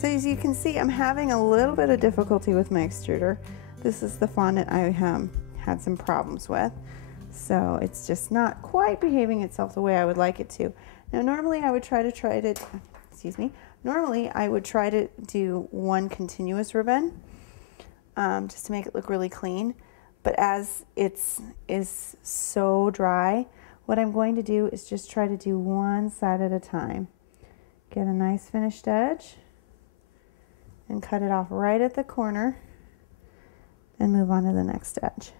So as you can see, I'm having a little bit of difficulty with my extruder. This is the fondant I had some problems with. So it's just not quite behaving itself the way I would like it to. Now normally I would try to do one continuous ribbon just to make it look really clean. But as it is so dry, what I'm going to do is just try to do one side at a time. Get a nice finished edge and cut it off right at the corner and move on to the next edge.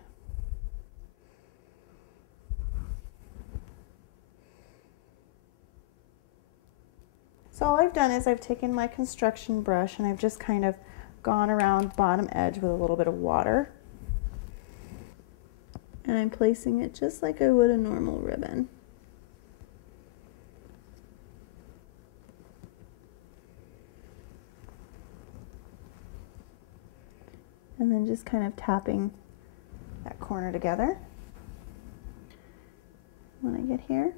So all I've done is I've taken my construction brush and I've just kind of gone around bottom edge with a little bit of water. And I'm placing it just like I would a normal ribbon. And then just kind of tapping that corner together. When I get here,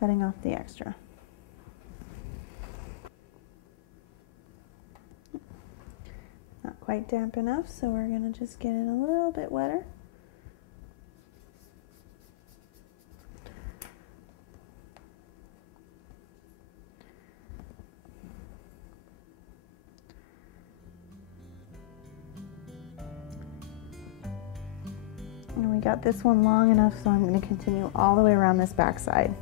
cutting off the extra. Not quite damp enough, so we're going to just get it a little bit wetter. And we got this one long enough, so I'm going to continue all the way around this back side.